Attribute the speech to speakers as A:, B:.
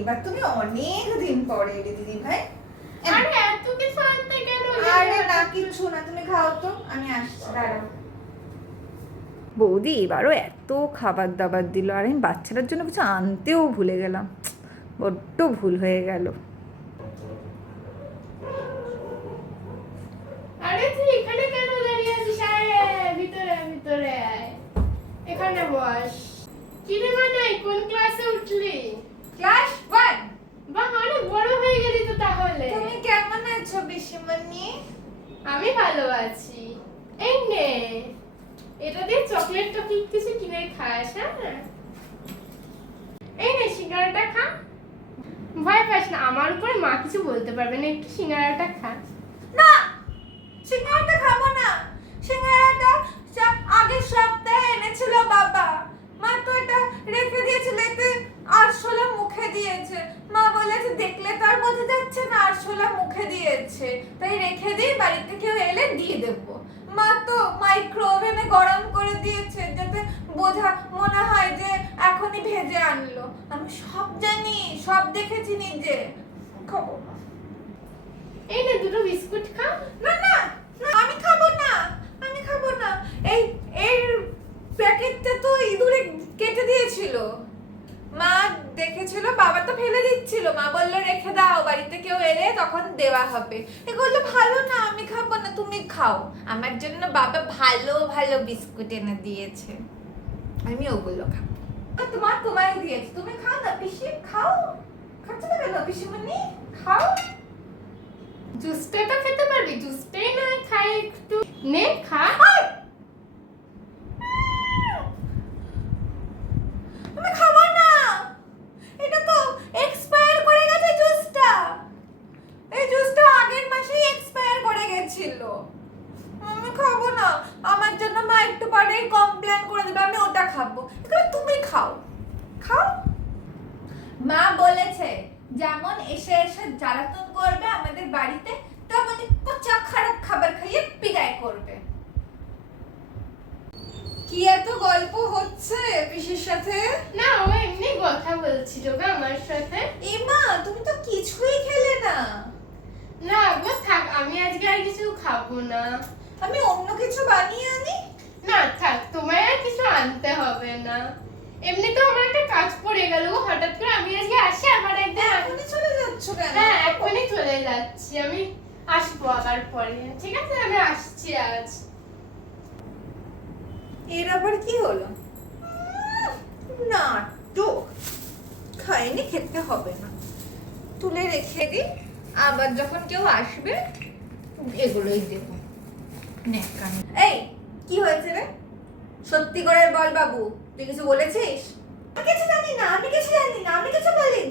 A: এবার তুমি অনেক দিন পরে এলে দিদি ভাই।
B: আরে এত কিছু আনতে কেন
A: আরে না কিচ্ছু না তুমি খাও তো আমি আসছি দাঁড়াও। বৌদি এবারও এত খাবার দাবার দিল আর আমি বাচ্চাটার জন্য কিছু আনতেও ভুলে গেলাম। বড্ড ভুল হয়ে গেল।
B: আরে তুই এখানে কেন দাঁড়িয়ে আছিস? আয় আয়, ভিতরে ভিতরে এখানে বস। কি রে মানাই কোন ক্লাসে উঠলি?
A: ক্লাস 1
B: বাহ অনেক বড় হয়ে গেলি তো তাহলে।
A: তুমি কেমন আছো
B: আমি ভালো আছি। এই নে এটা দিয়ে চকলেট টকলেট কিছু কিনে খাস হ্যাঁ? এই নে সিঙ্গারাটা খা। ভয় পাস না আমার উপরে মা কিছু বলতে পারবে না একটু সিঙ্গারাটা খা
A: না সিঙ্গারাটা খাব না সিঙ্গারাটা সব আগের সপ্তাহে এনেছিল বাবা মা তো এটা রেখে দিয়েছিল এতে আরশোলা মুখে দিয়েছে। মা বলেছে দেখলে তো আর বোঝা যাচ্ছে না আরশোলা মুখে দিয়েছে। তাই রেখে দিই বাড়িতে কেউ এলে দিয়ে দেবো। মা তো মাইক্রো ওভেনে গরম করে দিয়েছে যাতে বোঝা মনে হয় যে এখনই ভেজে আনলো। আমি সব জানি সব দেখেছি নিজে।
B: এই নে দুটো বিস্কুট খা।
A: না না আমি খাব না আমি খাব না। এই এর প্যাকেটটা তো ইঁদুরে কেটে দিয়েছিল। মা দেখেছিল বাবা তো ফেলে দিচ্ছিল। মা বলল রেখে দাও বাড়িতে কেউ এলে তখন দেওয়া হবে। এগুলো ভালো না আমি খাব না তুমি খাও। আমার জন্য বাবা ভালো ভালো বিস্কুট এনে দিয়েছে। আমি ওগুলো খাব। তোমার তোমায় দিয়েছে। তুমি খাও না পিসি খাও। খাচ্ছ না কেন পিসিমণি? খাও।
B: জুসটা খেতে পারবি। জুসটাই না খাই একটু। নে খা
A: আমি খাব না এটা তো এক্সপায়ার করে গেছে জুসটা এই জুসটা আগের মাসেই এক্সপায়ার করে গেছিল আমি খাব না। আমার জন্য মা একটু পরেই কমপ্লেন করে দেবে আমি ওটা খাব। তুমি খাও। খাও। মা বলেছে যেমন এসে এসে জ্বালাতন করবে আমাদের বাড়িতে তেমনই পচা খারাপ খাবার খাইয়ে বিদায় করবে। কি এত গল্প হচ্ছে পিসির সাথে?
B: না ও এমনি কথা বলছিল গো আমার সাথে
A: এমা তুমি তো কিছুই খেলে না
B: না গো থাক আমি আজকে আর কিছু খাব না।
A: আমি অন্য কিছু বানিয়ে আনি?
B: না থাক তোমায় আর কিছু আনতে হবে না। এমনি তো আমার একটা কাজ পড়ে গেল হঠাৎ করে আমি আজকে আসি আমার একদিন
A: এখনই চলে যাচ্ছ কেন?
B: হ্যাঁ এখনই চলে যাচ্ছি আমি আসব আবার পরে ঠিক আছে? আমি আসছি আজ।
A: এর আবার কি হলো? না নাটক। খাইনি খেতে হবে না। তুলে রেখে দিই আবার যখন কেউ আসবে এগুলোই দেব। ন্যাকান এই কি হয়েছে রে? সত্যি করে বল বাবু তুই কিছু বলেছিস? আমি কিছু জানি না আমি কিছু জানি না আমি কিছু বলিনি।